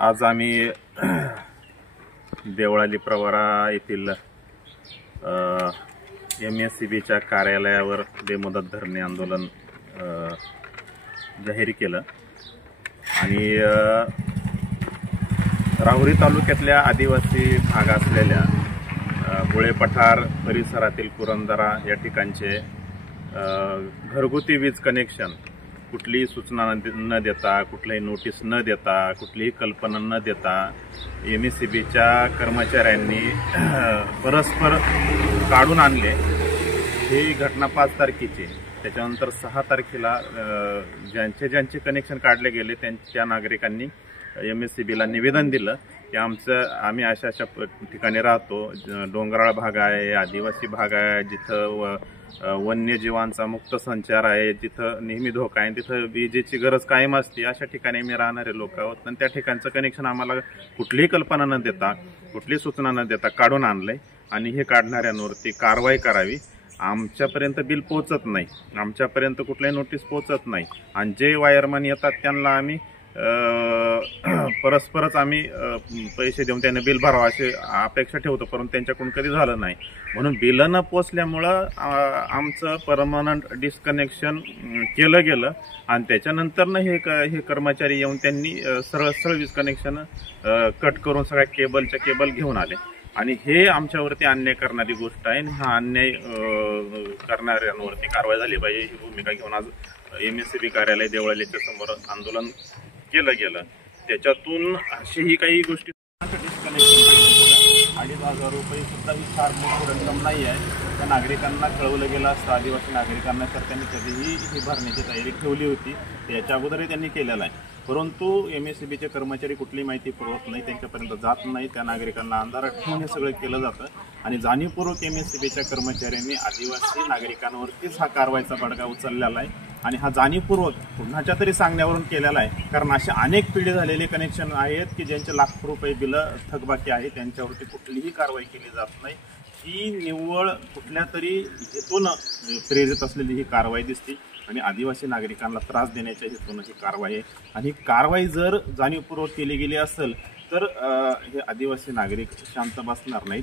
आज आम्ही देवळाली प्रवरा येथील MSCBच्या कार्यालयावर बेमुदत धरणे आंदोलन जाहीर केलं आणि राहुरी तालुक्यातल्या आदिवासी भाग असलेल्या बुळे पठार परिसरातील पुरंदरा या ठिकाणचे घरगुती वीज कनेक्शन कुठलीही सूचना न देता, कुठलीही नोटीस न देता, कुठलीही कल्पना न देता MSCBच्या कर्मचाऱ्यांनी परस्पर काढून आणले। ही घटना 5 तारखेची। त्याच्यानंतर 6 तारखेला ज्यांचे कनेक्शन काढले गेले त्या नागरिकांनी MSCBला निवेदन दिलं की आम्ही अशा ठिकाणी राहतो, डोंगराळ भाग आहे, आदिवासी भाग आहे, जिथं वन्यजीवांचा मुक्त संचार आहे, जिथं नेहमी धोका आहे, तिथं विजेची गरज कायम असते, अशा ठिकाणी आम्ही राहणारे लोक आहोत आणि त्या ठिकाणचं कनेक्शन आम्हाला कुठलीही कल्पना न देता, कुठलीही सूचना न देता काढून आणलंय आणि हे काढणाऱ्यांवरती कारवाई करावी। आमच्यापर्यंत बिल पोहोचत नाही, आमच्यापर्यंत कुठल्याही नोटीस पोहोचत नाही आणि जे वायरमन येतात त्यांना आम्ही परस्परच आम्ही पैसे देऊन त्यांना बिल भरावं अशी अपेक्षा ठेवतो, परंतु त्यांच्याकडून कधी झालं नाही। म्हणून बिल न पोचल्यामुळं आमचं परमनंट डिस्कनेक्शन केलं गेलं आणि त्याच्यानंतर हे कर्मचारी येऊन त्यांनी सरळ वीज कनेक्शन कट करून सगळ्या केबलच्या केबल घेऊन आले आणि हे आमच्यावरती अन्याय करणारी गोष्ट आहे आणि हा अन्याय करणाऱ्यांवरती कारवाई झाली पाहिजे ही भूमिका घेऊन आज MSCB कार्यालय देवळालीच्या समोर आंदोलन केलं गेलं। त्याच्यातून अशीही काही गोष्टी डिस्कनेक्शन केलं गेलं। 2,500 रुपये सुद्धा ही फार मोठी रक्कम नाही आहे। त्या नागरिकांना कळवलं गेलं असतं, आदिवासी नागरिकांना, तर त्यांनी कधीही ही भरण्याची तयारी ठेवली होती, त्याच्या अगोदरही त्यांनी केलेलं आहे। परंतु MSCBचे कर्मचारी कुठली माहिती पुरवत नाही, त्यांच्यापर्यंत जात नाही, त्या नागरिकांना अंधारात ठेवून हे सगळं केलं जातं आणि जाणीवपूर्वक MSCBच्या कर्मचाऱ्यांनी आदिवासी नागरिकांवरतीच हा कारवाईचा बडगा उचललेला आहे आणि हा जाणीवपूर्वक कुणाच्या तरी सांगण्यावरून केलेला आहे। कारण असे अनेक पिढी झालेले कनेक्शन आहेत की ज्यांचे लाखो रुपये बिलं थकबाकी आहे, त्यांच्यावरती कुठलीही कारवाई केली जात नाही। ही निव्वळ कुठल्या तरी हेतून प्रेरित असलेली ही कारवाई दिसते आणि आदिवासी नागरिकांना त्रास देण्याच्या हेतून ही कारवाई आहे आणि कारवाई जर जाणीवपूर्वक केली गेली असेल तर हे आदिवासी नागरिक शांत बसणार नाहीत।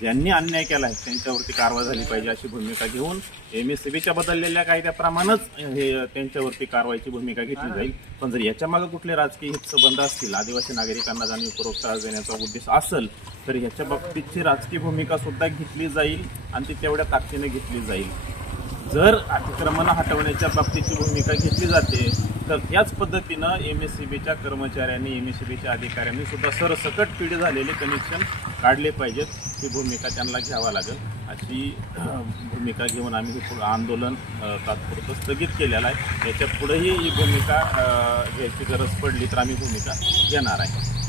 ज्यांनी अन्याय केला आहे त्यांच्यावरती कारवाई झाली पाहिजे अशी भूमिका घेऊन MSCBच्या बदललेल्या कायद्याप्रमाणेच हे त्यांच्यावरती कारवाईची भूमिका घेतली जाईल। पण जर याच्या मागे कुठले राजकीय हितसंबंध असतील, आदिवासी नागरिकांना जाणीवपूर्वक त्रास देण्याचा उद्देश असेल तर ह्याच्या बाबतीतची राजकीय भूमिका सुद्धा घेतली जाईल आणि ती तेवढ्या ताकदीने घेतली जाईल। जर अतिक्रमण हटवण्याच्या बाबतीची भूमिका घेतली जाते तर याच पद्धतीनं MSCBच्या कर्मचाऱ्यांनी, MSCBच्या अधिकाऱ्यांनी सुद्धा सरसकट पिढी झालेले कनेक्शन काढले पाहिजेत, ही भूमिका त्यांना घ्यावा लागेल। अशी भूमिका घेऊन आम्ही हे आंदोलन तात्पुरतं स्थगित केलेलं आहे। याच्या पुढेही ही भूमिका घ्यायची गरज पडली तर आम्ही भूमिका घेणार आहे।